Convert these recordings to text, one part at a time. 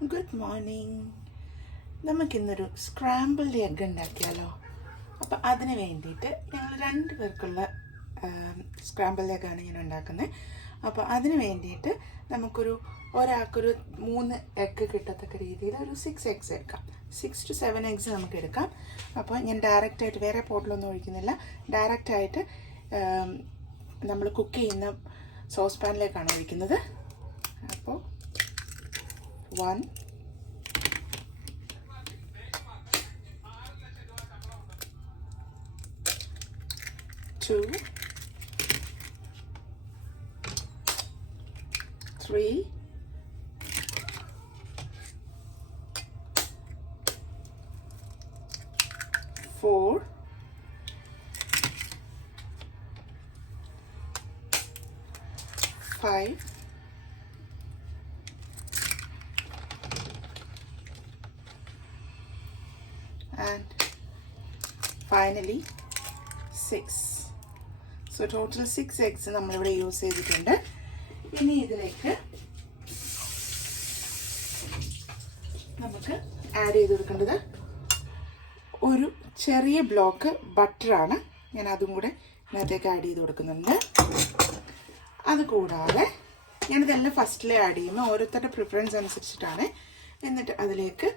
Good morning. നമുക്കിന്നൊരു scrambled egg ഉണ്ടാക്കിയാലോ? അപ്പോൾ അതിന് വേണ്ടിയിട്ട് ഞങ്ങൾ 2 പേർക്കുള്ള സ്ക്രാമ്പിൾഡ് എഗ്ഗാണ് ഞാൻ ഉണ്ടാക്കുന്നത്. അപ്പോൾ അതിന് വേണ്ടിയിട്ട് ഒരാൾക്കൊരു 3 എഗ്ഗ് കിട്ടത്തക്ക രീതിയിൽ ഒരു 6 എഗ്സ് എടുക്കാം. 6 to 7 എഗ്സ് നമുക്ക് എടുക്കാം. അപ്പോൾ ഞാൻ ഡയറക്റ്റായിട്ട് വേറെ പോട്ടിലൊന്നും ഒഴിക്കുന്നില്ല. ഡയറക്റ്റായിട്ട് നമ്മൾ കുക്ക് ചെയ്യുന്ന സോസ് പാനിലേക്കാണ് ഒഴിക്കുന്നത്. അപ്പോൾ 1 2 3 4 5 and finally 6. So total 6 eggs നമ്മളിവിടെ യൂസ് ചെയ്തിട്ടുണ്ട്. ഇനി ഇതിലേക്ക് നമുക്ക് ആഡ് ചെയ്ത് കൊടുക്കേണ്ടത് ഒരു ചെറിയ ബ്ലോക്ക് ബട്ടറാണ്. ഞാൻ അതും കൂടെ ഇതിനകത്തേക്ക് ആഡ് ചെയ്ത് കൊടുക്കുന്നുണ്ട്. അതുകൂടാതെ ഞാനിതെല്ലാം ഫസ്റ്റിലെ ആഡ് ചെയ്യുമ്പോൾ ഓരോരുത്തരുടെ പ്രിഫറൻസ് അനുസരിച്ചിട്ടാണ്. എന്നിട്ട് അതിലേക്ക്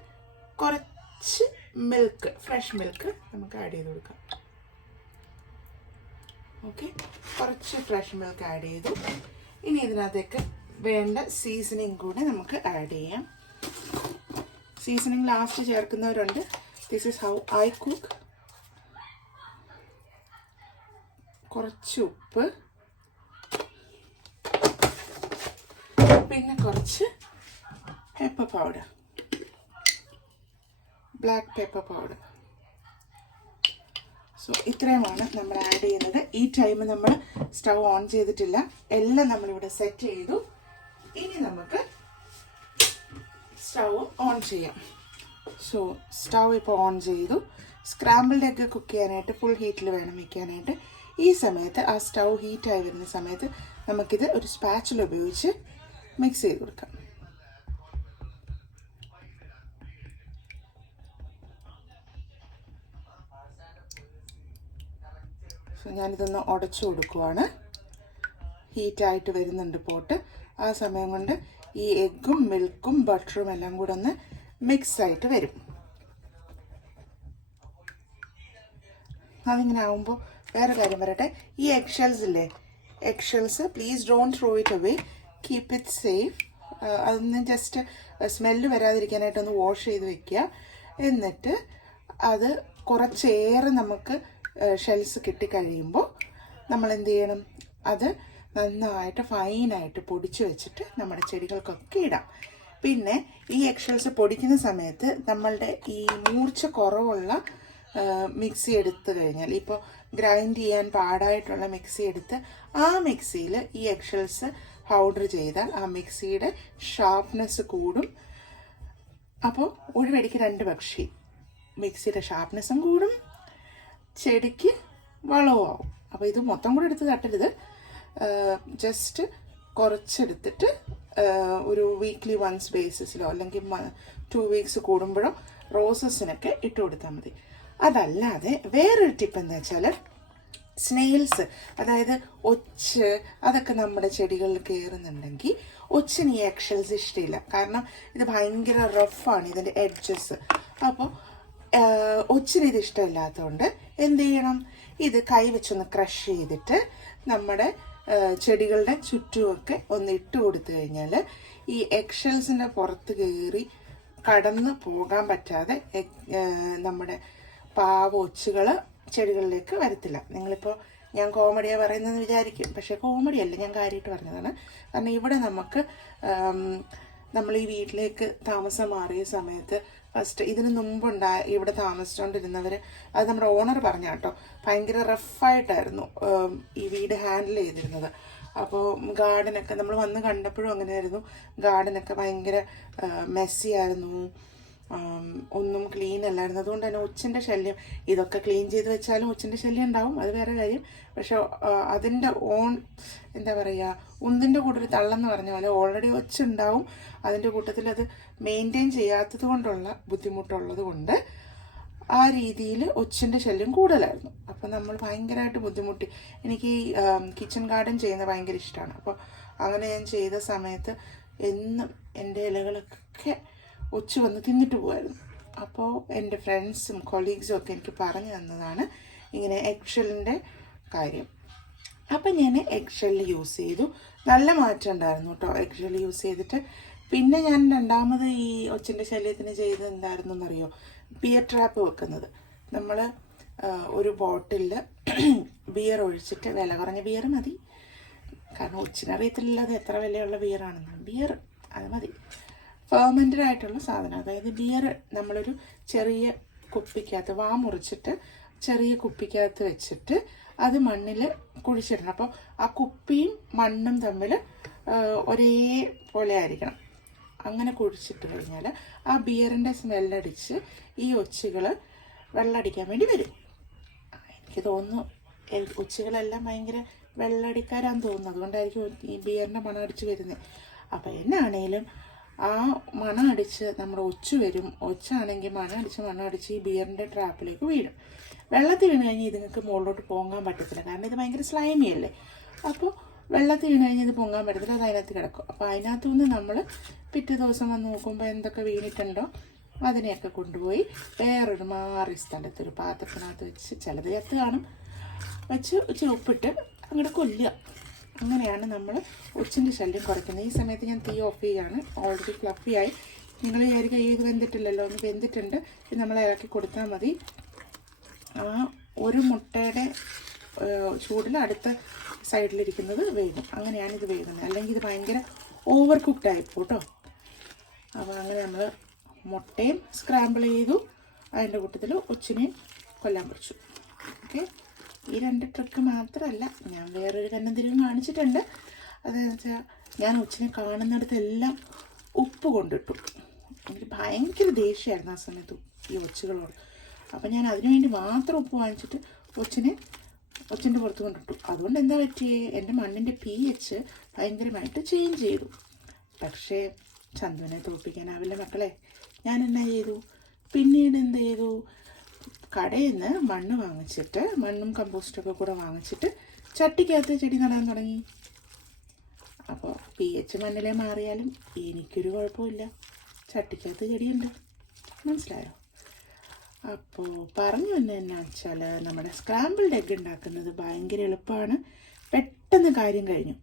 കുറച്ച് മിൽക്ക്, ഫ്രഷ് മിൽക്ക് നമുക്ക് ആഡ് ചെയ്ത് കൊടുക്കാം. ഓക്കെ, കുറച്ച് ഫ്രഷ് മിൽക്ക് ആഡ് ചെയ്തു. ഇനി ഇതിനകത്തേക്ക് വേണ്ട സീസണിങ് കൂടെ നമുക്ക് ആഡ് ചെയ്യാം. സീസണിങ് ലാസ്റ്റ് ചേർക്കുന്നവരുണ്ട്. This is how I cook. കുറച്ച് ഉപ്പ്, പിന്നെ കുറച്ച് pepper powder, black pepper powder. So ഇത്രയുമാണ് നമ്മൾ ആഡ് ചെയ്യുന്നത്. ഈ ടൈം നമ്മൾ സ്റ്റൗ ഓൺ ചെയ്തിട്ടില്ല. എല്ലാം നമ്മളിവിടെ സെറ്റ് ചെയ്തു. ഇനി നമുക്ക് സ്റ്റൗ ഓൺ ചെയ്യാം. സോ സ്റ്റൗ ഇപ്പോൾ ഓൺ ചെയ്തു. സ്ക്രാമ്പിൾഡ് എഗ്ഗ് കുക്ക് ചെയ്യാനായിട്ട് ഫുൾ ഹീറ്റിൽ വേണം വയ്ക്കാനായിട്ട്. ഈ സമയത്ത് ആ സ്റ്റൗ ഹീറ്റായി വരുന്ന സമയത്ത് നമുക്കിത് ഒരു സ്പാച്ചിൽ ഉപയോഗിച്ച് മിക്സ് ചെയ്ത് കൊടുക്കാം. സോ ഞാനിതൊന്ന് ഉടച്ചു കൊടുക്കുവാണ്. ഹീറ്റായിട്ട് വരുന്നുണ്ട് പോട്ട്. ആ സമയം കൊണ്ട് ഈ എഗ്ഗും മിൽക്കും ബട്ടറും എല്ലാം കൂടെ ഒന്ന് മിക്സായിട്ട് വരും. അതിങ്ങനെ ആകുമ്പോൾ വേറെ കാര്യം പറയട്ടെ. ഈ എഗ് ഷെൽസ് ഇല്ലേ, egg shells please don't throw it away, keep it safe. അതൊന്ന് ജസ്റ്റ് സ്മെല്ല് വരാതിരിക്കാനായിട്ടൊന്ന് വാഷ് ചെയ്ത് വെക്കുക. എന്നിട്ട് അത് കുറച്ചേറെ നമുക്ക് ഷെൽസ് കിട്ടിക്കഴിയുമ്പോൾ നമ്മൾ എന്ത് ചെയ്യണം, അത് നന്നായിട്ട് ഫൈനായിട്ട് പൊടിച്ച് വെച്ചിട്ട് നമ്മുടെ ചെടികൾക്കൊക്കെ ഇടാം. പിന്നെ ഈ എഗ് ഷെൽസ് പൊടിക്കുന്ന സമയത്ത് നമ്മളുടെ ഈ മൂർച്ച കുറവുള്ള മിക്സി എടുത്തു കഴിഞ്ഞാൽ, ഇപ്പോൾ ഗ്രൈൻഡ് ചെയ്യാൻ പാടായിട്ടുള്ള മിക്സി എടുത്ത് ആ മിക്സിയിൽ ഈ എഗ് ഷെൽസ് പൗഡർ ചെയ്താൽ ആ മിക്സിയുടെ ഷാർപ്നെസ് കൂടും. അപ്പോൾ ഒരു വെടിക്ക് 2 പക്ഷി. മിക്സിയുടെ ഷാർപ്നെസ്സും കൂടും, ചെടിക്ക് വളവും ആവും. അപ്പോൾ ഇത് മൊത്തം കൂടെ എടുത്ത് തട്ടരുത്. ജസ്റ്റ് കുറച്ചെടുത്തിട്ട് ഒരു വീക്ക്ലി വൺസ് ബേസിസിലോ അല്ലെങ്കിൽ 2 വീക്സ് കൂടുമ്പോഴോ റോസസിനൊക്കെ ഇട്ട് കൊടുത്താൽ മതി. അതല്ലാതെ വേറൊരു ടിപ്പ് എന്താ വെച്ചാൽ, സ്നെയിൽസ്, അതായത് ഒച്ച്, അതൊക്കെ നമ്മുടെ ചെടികളിൽ കയറുന്നുണ്ടെങ്കിൽ ഒച്ചിന് ഈ എഗ് ഷെൽസ് ഇഷ്ടമില്ല. കാരണം ഇത് ഭയങ്കര റഫാണ് ഇതിൻ്റെ എഡ്ജസ്. അപ്പോൾ ഒച്ചിന് ഇത് ഇഷ്ടമില്ലാത്തതുകൊണ്ട് എന്ത് ചെയ്യണം, ഇത് കൈ വെച്ചൊന്ന് ക്രഷ് ചെയ്തിട്ട് നമ്മുടെ ചെടികളുടെ ചുറ്റുമൊക്കെ ഒന്ന് ഇട്ട് കൊടുത്തു കഴിഞ്ഞാൽ ഈ എഗ് ഷെൽസിൻ്റെ പുറത്ത് കയറി കടന്ന് പോകാൻ പറ്റാതെ നമ്മുടെ പാവ ഒച്ചുകൾ ചെടികളിലേക്ക് വരത്തില്ല. നിങ്ങളിപ്പോൾ ഞാൻ കോമഡിയാണ് പറയുന്നതെന്ന് വിചാരിക്കും, പക്ഷേ കോമഡിയല്ല, ഞാൻ കാര്യമായിട്ട് പറഞ്ഞതാണ്. കാരണം ഇവിടെ നമ്മൾ ഈ വീട്ടിലേക്ക് താമസം മാറിയ സമയത്ത് ഫസ്റ്റ് ഇതിന് ഇവിടെ താമസിച്ചുകൊണ്ടിരുന്നവർ, അത് നമ്മുടെ ഓണർ പറഞ്ഞ കേട്ടോ, ഭയങ്കര റഫായിട്ടായിരുന്നു ഈ വീട് ഹാൻഡിൽ ചെയ്തിരുന്നത്. അപ്പോൾ ഗാർഡനൊക്കെ നമ്മൾ വന്ന് കണ്ടപ്പോഴും അങ്ങനെയായിരുന്നു. ഗാർഡനൊക്കെ ഭയങ്കര മെസ്സി ആയിരുന്നു. ഒന്നും ക്ലീൻ അല്ലായിരുന്നു. അതുകൊണ്ട് തന്നെ ഒച്ചിൻ്റെ ശല്യം, ഇതൊക്കെ ക്ലീൻ ചെയ്ത് വെച്ചാലും ഒച്ചിൻ്റെ ശല്യം ഉണ്ടാവും, അത് വേറെ കാര്യം. പക്ഷെ അതിൻ്റെ എന്താ പറയുക, ഉന്തിൻ്റെ കൂടെ ഒരു തള്ളെന്ന് പറഞ്ഞ പോലെ ഓൾറെഡി ഒച്ചുണ്ടാവും. അതിൻ്റെ കൂട്ടത്തിൽ അത് മെയിൻറ്റെയിൻ ചെയ്യാത്തത് കൊണ്ടുള്ള ബുദ്ധിമുട്ടുള്ളത് കൊണ്ട് ആ രീതിയിൽ ഒച്ചിൻ്റെ ശല്യം കൂടുതലായിരുന്നു. അപ്പോൾ നമ്മൾ ഭയങ്കരമായിട്ട് ബുദ്ധിമുട്ടി. എനിക്ക് കിച്ചൺ ഗാർഡൻ ചെയ്യുന്നത് ഭയങ്കര ഇഷ്ടമാണ്. അപ്പോൾ അങ്ങനെ ഞാൻ ചെയ്ത സമയത്ത് എന്നും എൻ്റെ ഇലകളൊക്കെ ഒച്ച് വന്ന് തിന്നിട്ട് പോകുമായിരുന്നു. അപ്പോൾ എൻ്റെ ഫ്രണ്ട്സും കൊളീഗ്സും ഒക്കെ എനിക്ക് പറഞ്ഞു തന്നതാണ് ഇങ്ങനെ എഗ്ഷെല്ലിൻ്റെ കാര്യം. അപ്പം ഞാൻ എഗ്ഷെല്ല് യൂസ് ചെയ്തു. നല്ല മാറ്റം ഉണ്ടായിരുന്നു കേട്ടോ എഗ്ഷെല്ല് യൂസ് ചെയ്തിട്ട്. പിന്നെ ഞാൻ രണ്ടാമത് ഈ ഒച്ചിൻ്റെ ശല്യത്തിന് ചെയ്തത് എന്തായിരുന്നു എന്നറിയോ? ബിയർ ട്രാപ്പ് വെക്കുന്നത്. നമ്മൾ ഒരു ബോട്ടിലിൽ ബിയർ ഒഴിച്ചിട്ട്, വില കുറഞ്ഞ ബിയർ മതി, കാരണം ഒച്ചിനറിയത്തില്ല അത് എത്ര വിലയുള്ള ബിയറാണെന്ന്. ബിയർ അത് മതി, ഫെർമെൻറ്റഡ് ആയിട്ടുള്ള സാധനം. അതായത് ബിയർ നമ്മളൊരു ചെറിയ കുപ്പിക്കകത്ത് മുറിച്ചിട്ട് ചെറിയ കുപ്പിക്കകത്ത് വെച്ചിട്ട് അത് മണ്ണിൽ കുഴിച്ചിടണം. അപ്പോൾ ആ കുപ്പിയും മണ്ണും തമ്മിൽ ഒരേപോലെ ആയിരിക്കണം. അങ്ങനെ കുഴിച്ചിട്ട് കഴിഞ്ഞാൽ ആ ബിയറിൻ്റെ സ്മെല്ലടിച്ച് ഈ ഒച്ചുകൾ വെള്ളമടിക്കാൻ വേണ്ടി വരും. എനിക്ക് തോന്നുന്നു ഒച്ചുകളെല്ലാം ഭയങ്കര വെള്ളടിക്കാരാന്ന് തോന്നുന്നു, അതുകൊണ്ടായിരിക്കും ഈ ബിയറിൻ്റെ മണം അടിച്ച് വരുന്നത്. അപ്പോൾ എന്നാണേലും ആ മണം അടിച്ച് നമ്മുടെ ഒച്ചു വരും. ഒച്ചാണെങ്കിൽ മണം അടിച്ച് ഈ ബിയറിൻ്റെ ട്രാപ്പിലേക്ക് വീഴും. വെള്ളത്തിൽ വീണ് കഴിഞ്ഞാൽ ഇതുങ്ങൾക്ക് മുകളിലോട്ട് പൊങ്ങാൻ പറ്റത്തില്ല, കാരണം ഇത് ഭയങ്കര സ്ലൈമി അല്ലേ. അപ്പോൾ വെള്ളത്തിൽ വീണ് കഴിഞ്ഞാൽ ഇത് പൊങ്ങാൻ പറ്റത്തില്ല, അത് അതിനകത്ത് കിടക്കും. അപ്പോൾ അതിനകത്തു നിന്ന് നമ്മൾ പിറ്റേ ദിവസം വന്ന് നോക്കുമ്പോൾ എന്തൊക്കെ വീണിട്ടുണ്ടോ അതിനെയൊക്കെ കൊണ്ടുപോയി വേറൊരു മാറി സ്ഥലത്തൊരു പാത്രത്തിനകത്ത് വെച്ച്, ചിലത് ചത്ത് കാണും, വെച്ച് ഇച്ചിരി ഉപ്പിട്ട് അങ്ങോട്ട് കൊല്ലുക. അങ്ങനെയാണ് നമ്മൾ ഒച്ചിൻ്റെ ശല്യം കുറയ്ക്കുന്നത്. ഈ സമയത്ത് ഞാൻ തീ ഓഫ് ചെയ്യുകയാണ്. ഓൾറെഡി ഫ്ലഫിയായി. നിങ്ങൾ വിചാരിക്കുക ഇത് വെന്തിട്ടില്ലല്ലോ, ഒന്ന് വെന്തിട്ടുണ്ട്, ഇത് നമ്മൾ ഇറക്കി കൊടുത്താൽ മതി. ആ ഒരു മുട്ടയുടെ ചൂടിൽ അടുത്ത സൈഡിലിരിക്കുന്നത് വേകും. അങ്ങനെയാണ് ഇത് വേകുന്നത്, അല്ലെങ്കിൽ ഇത് ഭയങ്കര ഓവർ കുക്ക്ഡ് ആയിപ്പോൾ കേട്ടോ. അപ്പോൾ അങ്ങനെ നമ്മൾ മുട്ടയും സ്ക്രാമ്പിൾ ചെയ്തു, അതിൻ്റെ കൂട്ടത്തിൽ ഒച്ചിനെയും കൊല്ലാൻ പഠിച്ചു. ഓക്കെ, ഈ 2 ട്രിക്ക് മാത്രമല്ല, ഞാൻ വേറൊരു കന്നന്തിരിവും കാണിച്ചിട്ടുണ്ട്. അതെന്ന് വെച്ചാൽ ഞാൻ ഒച്ചിനെ കാണുന്നിടത്തെല്ലാം ഉപ്പ് കൊണ്ടിട്ടു. എനിക്ക് ഭയങ്കര ദേഷ്യമായിരുന്നു ആ സമയത്ത് ഈ ഒച്ചുകളോട്. അപ്പം ഞാൻ അതിനുവേണ്ടി മാത്രം ഉപ്പ് വാങ്ങിച്ചിട്ട് ഒച്ചിൻ്റെ പുറത്ത് കൊണ്ടിട്ടു. അതുകൊണ്ട് എന്താ പറ്റിയേ, എൻ്റെ മണ്ണിൻ്റെ pH ഭയങ്കരമായിട്ട് ചേഞ്ച് ചെയ്തു. പക്ഷേ ചന്തുവിനെ തോൽപ്പിക്കാനാവില്ല മക്കളെ. ഞാൻ എന്നാ ചെയ്തു, പിന്നീട് എന്ത് ചെയ്തു, കടയിൽ നിന്ന് മണ്ണ് വാങ്ങിച്ചിട്ട്, മണ്ണും കമ്പോസ്റ്റൊക്കെ കൂടെ വാങ്ങിച്ചിട്ട് ചട്ടിക്കകത്ത് ചെടി നടാൻ തുടങ്ങി. അപ്പോൾ pH മണ്ണിലെ മാറിയാലും എനിക്കൊരു കുഴപ്പമില്ല, ചട്ടിക്കകത്ത് ചെടിയുണ്ട്. മനസ്സിലായോ? അപ്പോൾ പറഞ്ഞു തന്നെ എന്നാ വെച്ചാൽ, നമ്മുടെ സ്ക്രാമ്പിൾഡ് എഗ്ഗ് ഉണ്ടാക്കുന്നത് ഭയങ്കര എളുപ്പമാണ്, പെട്ടെന്ന് കാര്യം കഴിഞ്ഞു.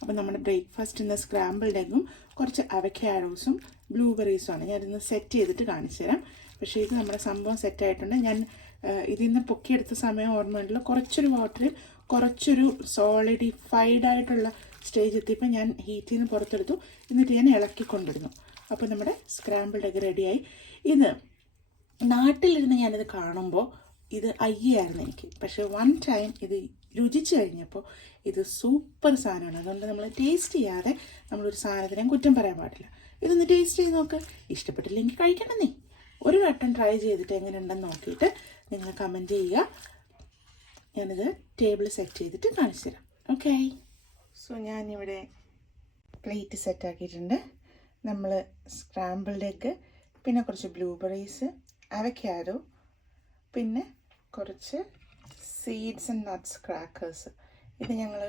അപ്പോൾ നമ്മുടെ ബ്രേക്ക്ഫാസ്റ്റ് ഇന്ന് സ്ക്രാമ്പിൾഡ് എഗ്ഗും കുറച്ച് അവക്കാഡോസും ബ്ലൂബെറീസുമാണ്. ഞാനിന്ന് സെറ്റ് ചെയ്തിട്ട് കാണിച്ചു തരാം. പക്ഷേ ഇത് നമ്മുടെ സംഭവം സെറ്റായിട്ടുണ്ട്. ഞാൻ ഇതിൽ നിന്ന് പൊക്കിയെടുത്ത സമയം ഓർമ്മയുണ്ടല്ലോ, കുറച്ചൊരു വാട്ടറിൽ കുറച്ചൊരു സോളിഡിഫൈഡ് ആയിട്ടുള്ള സ്റ്റേജ് എത്തിയപ്പോൾ ഞാൻ ഹീറ്റിൽ നിന്ന് പുറത്തെടുത്തു, എന്നിട്ട് ഞാൻ ഇളക്കിക്കൊണ്ടിരുന്നു. അപ്പോൾ നമ്മുടെ സ്ക്രാമ്പിൾഡ് എഗ്ഗ് റെഡിയായി. ഇത് നാട്ടിലിരുന്ന് ഞാനിത് കാണുമ്പോൾ ഇത് അയ്യായിരുന്നു എനിക്ക്, പക്ഷേ വൺ ടൈം ഇത് രുചിച്ച് കഴിഞ്ഞപ്പോൾ ഇത് സൂപ്പർ സാധനമാണ്. അതുകൊണ്ട് നമ്മൾ ടേസ്റ്റ് ചെയ്യാതെ നമ്മളൊരു സാധനത്തിനെ കുറ്റം പറയാൻ പാടില്ല. ഇതൊന്ന് ടേസ്റ്റ് ചെയ്ത് നോക്ക്, ഇഷ്ടപ്പെട്ടില്ലെങ്കിൽ കഴിക്കണമെന്നേ. ഒരു വട്ടം ട്രൈ ചെയ്തിട്ട് എങ്ങനെയുണ്ടെന്ന് നോക്കിയിട്ട് നിങ്ങൾ കമൻറ്റ് ചെയ്യുക. ഞാനിത് ടേബിൾ സെറ്റ് ചെയ്തിട്ട് കാണിച്ചു തരാം. ഓക്കെ, സോ ഞാനിവിടെ പ്ലേറ്റ് സെറ്റാക്കിയിട്ടുണ്ട്. നമ്മൾ സ്ക്രാമ്പിൾഡ് എഗ്ഗ്, പിന്നെ കുറച്ച് ബ്ലൂബെറീസ്, അവക്കാഡോ, പിന്നെ കുറച്ച് സീഡ്സ് ആൻഡ് നട്ട്സ് ക്രാക്കേഴ്സ്. ഇത് ഞങ്ങൾ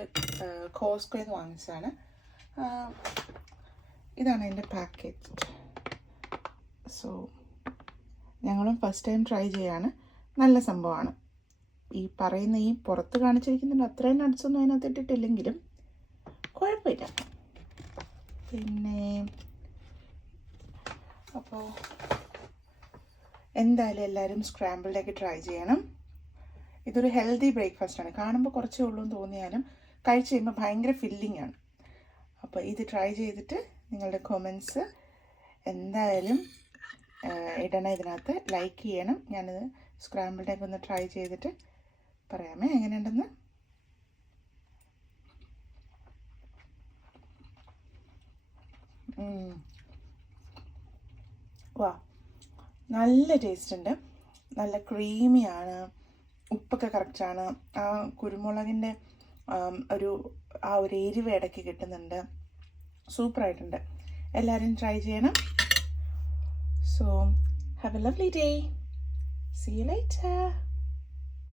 കോസ്കോയിൽ നിന്ന് വാങ്ങിച്ചതാണ്. ഇതാണ് എൻ്റെ പാക്കറ്റ്. സോ ഞങ്ങളും ഫസ്റ്റ് ടൈം ട്രൈ ചെയ്യാണ്. നല്ല സംഭവമാണ്. ഈ പറയുന്ന ഈ പുറത്ത് കാണിച്ചിരിക്കുന്നുണ്ട് അത്രയും നട്ട്സൊന്നും അതിനകത്ത് ഇട്ടിട്ടില്ലെങ്കിലും കുഴപ്പമില്ല. പിന്നെ അപ്പോൾ എന്തായാലും എല്ലാവരും സ്ക്രാമ്പിൾഡ് എഗ്ഗ് ട്രൈ ചെയ്യണം. ഇതൊരു ഹെൽത്തി ബ്രേക്ക്ഫാസ്റ്റാണ്. കാണുമ്പോൾ കുറച്ചേ ഉള്ളൂ എന്ന് തോന്നിയാലും കഴിച്ച് കഴിയുമ്പോൾ ഭയങ്കര ഫില്ലിംഗ് ആണ്. അപ്പോൾ ഇത് ട്രൈ ചെയ്തിട്ട് നിങ്ങളുടെ കമൻസ് എന്തായാലും ഇടണം. ഇതിനകത്ത് ലൈക്ക് ചെയ്യണം. ഞാനിത് സ്ക്രാമ്പിൾഡ് എഗ്ഗ് ഒന്ന് ട്രൈ ചെയ്തിട്ട് പറയാമേ എങ്ങനെയുണ്ടെന്ന്. വാ, നല്ല ടേസ്റ്റ് ഉണ്ട്, നല്ല ക്രീമിയാണ്, ഉപ്പൊക്കെ കറക്റ്റാണ്, ആ കുരുമുളകിൻ്റെ ആ ഒരു എരിവ് ഇടയ്ക്ക് കിട്ടുന്നുണ്ട്, സൂപ്പറായിട്ടുണ്ട്. എല്ലാവരും ട്രൈ ചെയ്യണം. So have A lovely day. See you later.